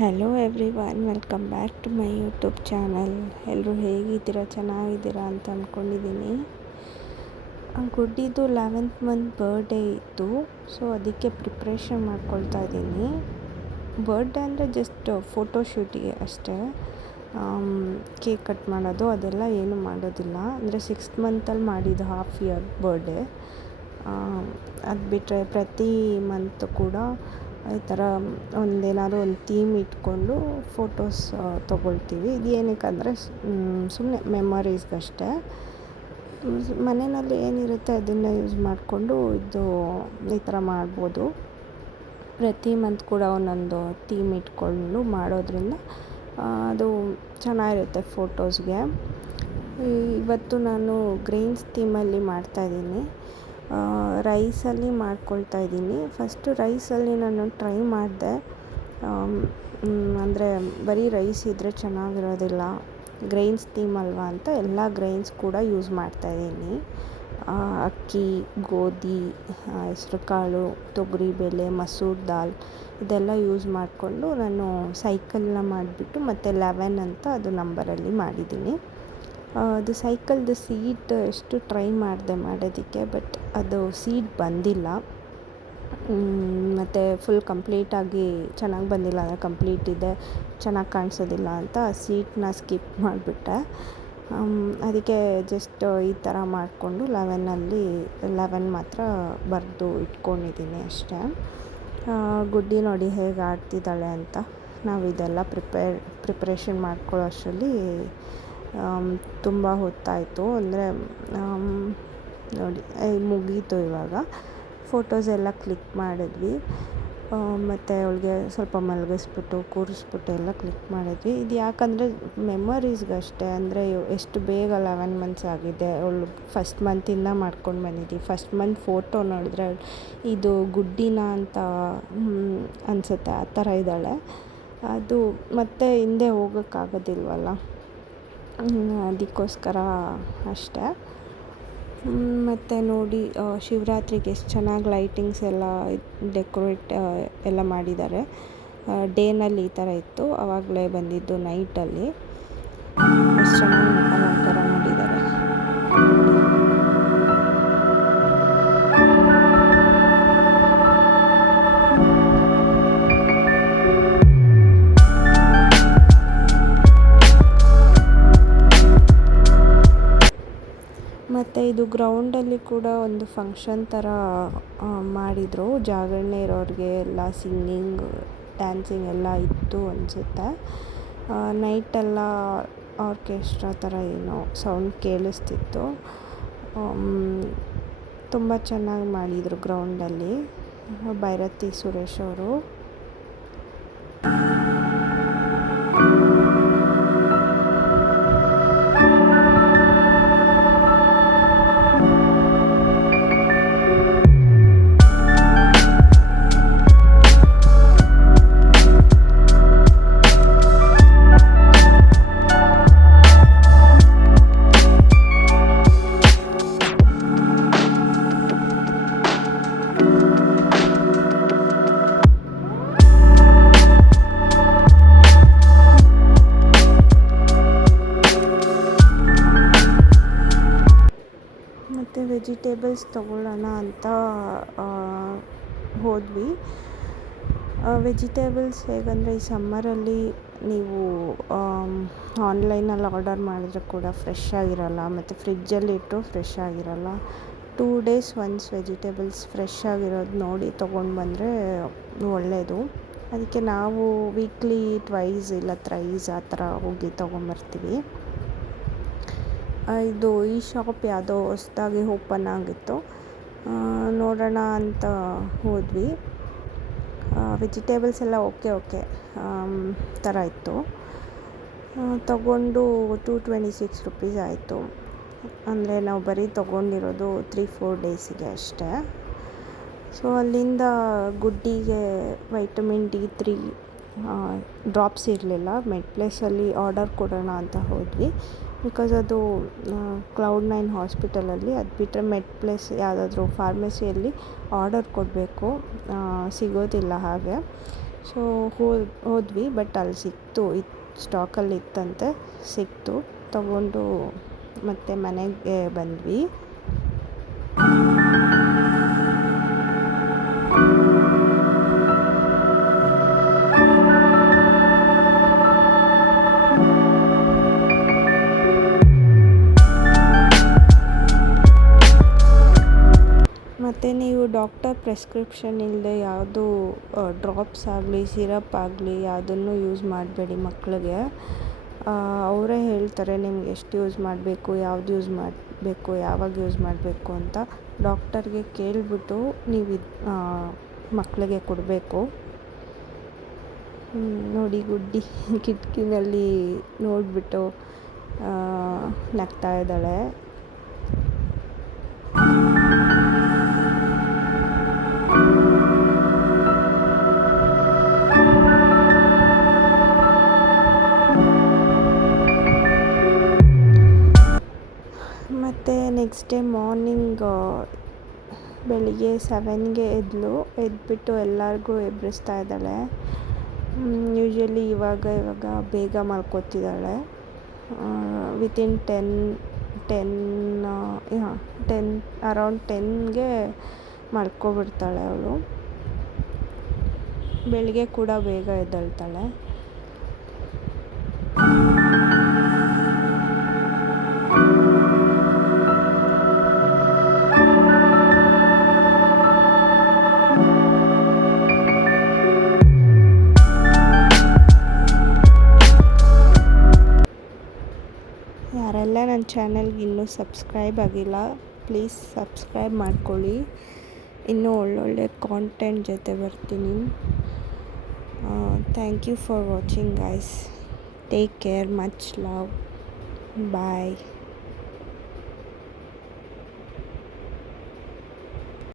Hello everyone welcome back to my YouTube channel ಎಲ್ಲರೂ ಹೇಗಿದ್ದೀರಾ? ಚೆನ್ನಾಗಿದ್ದೀರಾ ಅಂತ ಅಂದ್ಕೊಂಡಿದ್ದೀನಿ ಗುಡ್ಡಿದು ಲೆವೆಂತ್ ಮಂತ್ ಬರ್ಡೇ ಇತ್ತು. ಸೊ ಅದಕ್ಕೆ ಪ್ರಿಪ್ರೇಷನ್ ಮಾಡ್ಕೊಳ್ತಾ ಇದ್ದೀನಿ. ಬರ್ಡೇ ಅಂದರೆ ಜಸ್ಟ್ ಫೋಟೋ ಶೂಟಿಗೆ ಅಷ್ಟೇ. ಕೇಕ್ ಕಟ್ ಮಾಡೋದು, ಅದೆಲ್ಲ ಏನು ಮಾಡೋದಿಲ್ಲ. ಅಂದರೆ ಸಿಕ್ಸ್ತ್ ಮಂತಲ್ಲಿ ಮಾಡಿದ್ದು ಹಾಫ್ ಇಯರ್ ಬರ್ಡೇ ಅದು ಬಿಟ್ಟರೆ ಪ್ರತಿ ಮಂತ್ ಕೂಡ ಈ ಥರ ಒಂದೇನಾದ್ರೂ ಒಂದು ಥೀಮ್ ಇಟ್ಕೊಂಡು ಫೋಟೋಸ್ ತೊಗೊಳ್ತೀವಿ. ಇದು ಏನಕ್ಕಂದರೆ ಸುಮ್ಮನೆ ಮೆಮೊರೀಸ್ಗಷ್ಟೇ. ಮನೆಯಲ್ಲಿ ಏನಿರುತ್ತೆ ಅದನ್ನು ಯೂಸ್ ಮಾಡಿಕೊಂಡು ಇದು ಈ ಥರ ಮಾಡ್ಬೋದು. ಪ್ರತಿ ಮಂತ್ ಕೂಡ ಒಂದೊಂದು ಥೀಮ್ ಇಟ್ಕೊಂಡು ಮಾಡೋದ್ರಿಂದ ಅದು ಚೆನ್ನಾಗಿರುತ್ತೆ ಫೋಟೋಸ್ಗೆ. ಇವತ್ತು ನಾನು ಗ್ರೀನ್ಸ್ ಥೀಮಲ್ಲಿ ಮಾಡ್ತಾಯಿದ್ದೀನಿ ರೈಸಲ್ಲಿ ಮಾಡ್ಕೊಳ್ತಾ ಇದ್ದೀನಿ. ಫಸ್ಟು ರೈಸಲ್ಲಿ ನಾನು ಟ್ರೈ ಮಾಡಿದೆ. ಅಂದರೆ ಬರೀ ರೈಸ್ ಇದ್ದರೆ ಚೆನ್ನಾಗಿರೋದಿಲ್ಲ. ಗ್ರೈನ್ಸ್ ಥೀಮ್ ಅಲ್ವಾ ಅಂತ ಎಲ್ಲ ಗ್ರೈನ್ಸ್ ಕೂಡ ಯೂಸ್ ಮಾಡ್ತಾ ಇದ್ದೀನಿ. ಅಕ್ಕಿ, ಗೋಧಿ ಹೆಸರುಕಾಳು ತೊಗರಿಬೇಳೆ ಮಸೂರ್ ದಾಲ್ ಇದೆಲ್ಲ ಯೂಸ್ ಮಾಡಿಕೊಂಡು ನಾನು ಸೈಕಲ್ನ ಮಾಡಿಬಿಟ್ಟು ಮತ್ತು ಲೆವೆನ್ ಅಂತ ಅದು ನಂಬರಲ್ಲಿ ಮಾಡಿದ್ದೀನಿ. ಅದು ಸೈಕಲ್ದು ಸೀಟ್ ಎಷ್ಟು ಟ್ರೈ ಮಾಡಿದೆ ಮಾಡೋದಕ್ಕೆ, ಬಟ್ ಅದು ಸೀಟ್ ಬಂದಿಲ್ಲ. ಮತ್ತು ಫುಲ್ ಕಂಪ್ಲೀಟಾಗಿ ಚೆನ್ನಾಗಿ ಬಂದಿಲ್ಲ, ಅಂದರೆ ಕಂಪ್ಲೀಟ್ ಇದೆ, ಚೆನ್ನಾಗಿ ಕಾಣಿಸೋದಿಲ್ಲ ಅಂತ ಸೀಟನ್ನ ಸ್ಕಿಪ್ ಮಾಡಿಬಿಟ್ಟೆ. ಅದಕ್ಕೆ ಜಸ್ಟ್ ಈ ಥರ ಮಾಡಿಕೊಂಡು ಲೆವೆನಲ್ಲಿ, ಲೆವೆನ್ ಮಾತ್ರ ಬರೆದು ಇಟ್ಕೊಂಡಿದ್ದೀನಿ ಅಷ್ಟೇ. ಗುಡ್ಡಿ ನೋಡಿ ಹೇಗೆ ಆಡ್ತಿದ್ದಾಳೆ ಅಂತ ನಾವು ಇದೆಲ್ಲ ಪ್ರಿಪೇರ್, ಪ್ರಿಪ್ರೇಷನ್ ಮಾಡ್ಕೊಳ್ಳೋ ಅಷ್ಟರಲ್ಲಿ ತುಂಬ ಹೊತ್ತಾಯಿತು. ಅಂದರೆ ನೋಡಿ ಮುಗೀತು ಇವಾಗ. ಫೋಟೋಸ್ ಎಲ್ಲ ಕ್ಲಿಕ್ ಮಾಡಿದ್ವಿ. ಮತ್ತು ಅವಳಿಗೆ ಸ್ವಲ್ಪ ಮಲಗಿಸ್ಬಿಟ್ಟು, ಕೂರಿಸ್ಬಿಟ್ಟು ಎಲ್ಲ ಕ್ಲಿಕ್ ಮಾಡಿದ್ವಿ. ಇದು ಯಾಕಂದರೆ ಮೆಮೊರೀಸ್ಗಷ್ಟೇ ಅಂದರೆ ಎಷ್ಟು ಬೇಗ ಲೆವೆನ್ ಮಂತ್ಸ್ ಆಗಿದೆ. ಅವಳು ಫಸ್ಟ್ ಮಂತಿಂದ ಮಾಡ್ಕೊಂಡು ಬಂದಿದ್ದೀವಿ ಫಸ್ಟ್ ಮಂತ್ ಫೋಟೋ ನೋಡಿದ್ರೆ, ಇದು ಗುಡ್ಡಿನ ಅಂತ ಅನಿಸುತ್ತೆ. ಆ ಥರ ಇದ್ದಾಳೆ. ಅದು ಮತ್ತೆ ಹಿಂದೆ ಹೋಗೋಕ್ಕಾಗೋದಿಲ್ವಲ್ಲ? ಅದಕ್ಕೋಸ್ಕರ ಅಷ್ಟೇ. ಮತ್ತು ನೋಡಿ ಶಿವರಾತ್ರಿಗೆ ಎಷ್ಟು ಚೆನ್ನಾಗಿ ಲೈಟಿಂಗ್ಸ್ ಎಲ್ಲ ಡೆಕೋರೇಟ್ ಎಲ್ಲ ಮಾಡಿದ್ದಾರೆ. ಡೇನಲ್ಲಿ ಈ ಥರ ಇತ್ತು. ಆವಾಗಲೇ ಬಂದಿದ್ದು ನೈಟಲ್ಲಿ ಎಷ್ಟು ಚೆನ್ನಾಗಿ ಅಲಂಕಾರ ಇದು ಗ್ರೌಂಡಲ್ಲಿ ಕೂಡ ಒಂದು ಫಂಕ್ಷನ್ ಥರ ಮಾಡಿದರು. ಜಾಗರಣೆ ಇರೋರಿಗೆ ಎಲ್ಲ ಸಿಂಗಿಂಗ್ ಡ್ಯಾನ್ಸಿಂಗ್ ಎಲ್ಲ ಇತ್ತು ಅನಿಸುತ್ತೆ. ನೈಟೆಲ್ಲ ಆರ್ಕೆಸ್ಟ್ರಾ ಥರ ಏನೋ ಸೌಂಡ್ ಕೇಳಿಸ್ತಿತ್ತು. ತುಂಬ ಚೆನ್ನಾಗಿ ಮಾಡಿದರು ಗ್ರೌಂಡಲ್ಲಿ ಭೈರತಿ ಸುರೇಶ್ ಅವರು. ವೆಜಿಟೇಬಲ್ಸ್ ತೊಗೊಳ್ಳೋಣ ಅಂತ ಹೋದ್ವಿ. ವೆಜಿಟೇಬಲ್ಸ್ ಹೇಗಂದರೆ ಈ ಸಮ್ಮರಲ್ಲಿ ನೀವು ಆನ್ಲೈನಲ್ಲಿ ಆರ್ಡರ್ ಮಾಡಿದ್ರೆ ಕೂಡ ಫ್ರೆಶ್ ಆಗಿರಲ್ಲ, ಮತ್ತು ಫ್ರಿಜ್ಜಲ್ಲಿ ಇಟ್ಟು ಫ್ರೆಶ್ ಆಗಿರಲ್ಲ. Two days once vegetables fresh ಆಗಿರೋದು ನೋಡಿ ತೊಗೊಂಡು ಬಂದರೆ ಒಳ್ಳೆಯದು ಅದಕ್ಕೆ ನಾವು ವೀಕ್ಲಿ ಟ್ವೈಸ್ ಇಲ್ಲ, ತ್ರೈಸ್ ಆ ಥರ ಹೋಗಿ ತೊಗೊಂಬರ್ತೀವಿ. ಇದು ಈ ಶಾಪ್ ಯಾವುದೋ ಹೊಸ್ದಾಗಿ ಓಪನ್ ಆಗಿತ್ತು. ನೋಡೋಣ ಅಂತ ಹೋದ್ವಿ. ವೆಜಿಟೇಬಲ್ಸ್ ಎಲ್ಲ ಓಕೆ ಓಕೆ ಥರ ಇತ್ತು. ತಗೊಂಡು ಟೂ ಟ್ವೆಂಟಿ ಸಿಕ್ಸ್ ರುಪೀಸ್ ಆಯಿತು. ಅಂದರೆ ನಾವು ಬರೀ ತೊಗೊಂಡಿರೋದು ತ್ರೀ ಫೋರ್ ಡೇಸಿಗೆ ಅಷ್ಟೇ. ಸೊ ಅಲ್ಲಿಂದ ಗುಡ್ಡಿಗೆ ವೈಟಮಿನ್ ಡಿ ತ್ರೀ ಡ್ರಾಪ್ಸ್ ಇರಲಿಲ್ಲ. ಮೆಡ್ ಪ್ಲೇಸಲ್ಲಿ ಆರ್ಡರ್ ಕೊಡೋಣ ಅಂತ ಹೋದ್ವಿ. ಬಿಕಾಸ್ ಅದು ಕ್ಲೌಡ್ ನೈನ್ ಹಾಸ್ಪಿಟಲಲ್ಲಿ ಅದು ಬಿಟ್ಟರೆ ಮೆಡ್ ಪ್ಲೇಸ್ ಯಾವುದಾದ್ರೂ ಫಾರ್ಮಸಿಯಲ್ಲಿ ಆರ್ಡರ್ ಕೊಡಬೇಕು. ಸಿಗೋದಿಲ್ಲ ಹಾಗೆ. ಸೊ ಹೋದ್ವಿ ಬಟ್ ಅಲ್ಲಿ ಸಿಕ್ತು. ಇತ್ತು ಸ್ಟಾಕಲ್ಲಿ ಇತ್ತಂತೆ. ಸಿಕ್ತು. ತಗೊಂಡು ಮತ್ತೆ ಮನೆಗೆ ಬಂದ್ವಿ. ಮತ್ತು ನೀವು ಡಾಕ್ಟರ್ ಪ್ರೆಸ್ಕ್ರಿಪ್ಷನ್ ಇಲ್ಲದೆ ಯಾವುದು ಡ್ರಾಪ್ಸ್ ಆಗಲಿ, ಸಿರಪ್ ಆಗಲಿ ಯಾವುದನ್ನು ಯೂಸ್ ಮಾಡಬೇಡಿ ಮಕ್ಕಳಿಗೆ ಅವರೇ ಹೇಳ್ತಾರೆ ನಿಮ್ಗೆ ಎಷ್ಟು ಯೂಸ್ ಮಾಡಬೇಕು, ಯಾವ್ದು ಯೂಸ್ ಮಾಡಬೇಕು, ಯಾವಾಗ ಯೂಸ್ ಮಾಡಬೇಕು ಅಂತ. ಡಾಕ್ಟರ್ಗೆ ಕೇಳಿಬಿಟ್ಟು ನೀವು ಮಕ್ಕಳಿಗೆ ಕೊಡಬೇಕು. ನೋಡಿ ಗುಡ್ಡಿ ಕಿಟಕಿನಲ್ಲಿ ನೋಡಿಬಿಟ್ಟು ನಗ್ತಾ ಇದ್ದಾಳೆ. ನೆಕ್ಸ್ಟ್ ಡೇ ಮಾರ್ನಿಂಗ್ ಬೆಳಿಗ್ಗೆ ಸೆವೆನ್ಗೆ ಎದ್ದಳು ಎದ್ಬಿಟ್ಟು ಎಲ್ಲರಿಗೂ ಎಬ್ಬಿಸ್ತಾ ಇದ್ದಾಳೆ. ಯೂಶ್ವಲಿ ಇವಾಗ ಇವಾಗ ಬೇಗ ಮಲ್ಕೋತಿದ್ದಾಳೆ. ವಿತಿನ್ ಟೆನ್ ಟೆನ್ ಹಾಂ ಟೆನ್ ಅರೌಂಡ್ ಟೆನ್ಗೆ ಮಲ್ಕೊಬಿಡ್ತಾಳೆ ಅವಳು. ಬೆಳಿಗ್ಗೆ ಕೂಡ ಬೇಗ ಎದ್ದೇಳ್ತಾಳೆ. ಚಾನಲ್ಗೆ ಇನ್ನೂ ಸಬ್ಸ್ಕ್ರೈಬ್ ಆಗಿಲ್ಲ, ಪ್ಲೀಸ್ ಸಬ್ಸ್ಕ್ರೈಬ್ ಮಾಡ್ಕೊಳ್ಳಿ. ಇನ್ನೂ ಒಳ್ಳೊಳ್ಳೆ ಕಾಂಟೆಂಟ್ ಜೊತೆ ಬರ್ತೀನಿ. Thank you for watching guys take care much love bye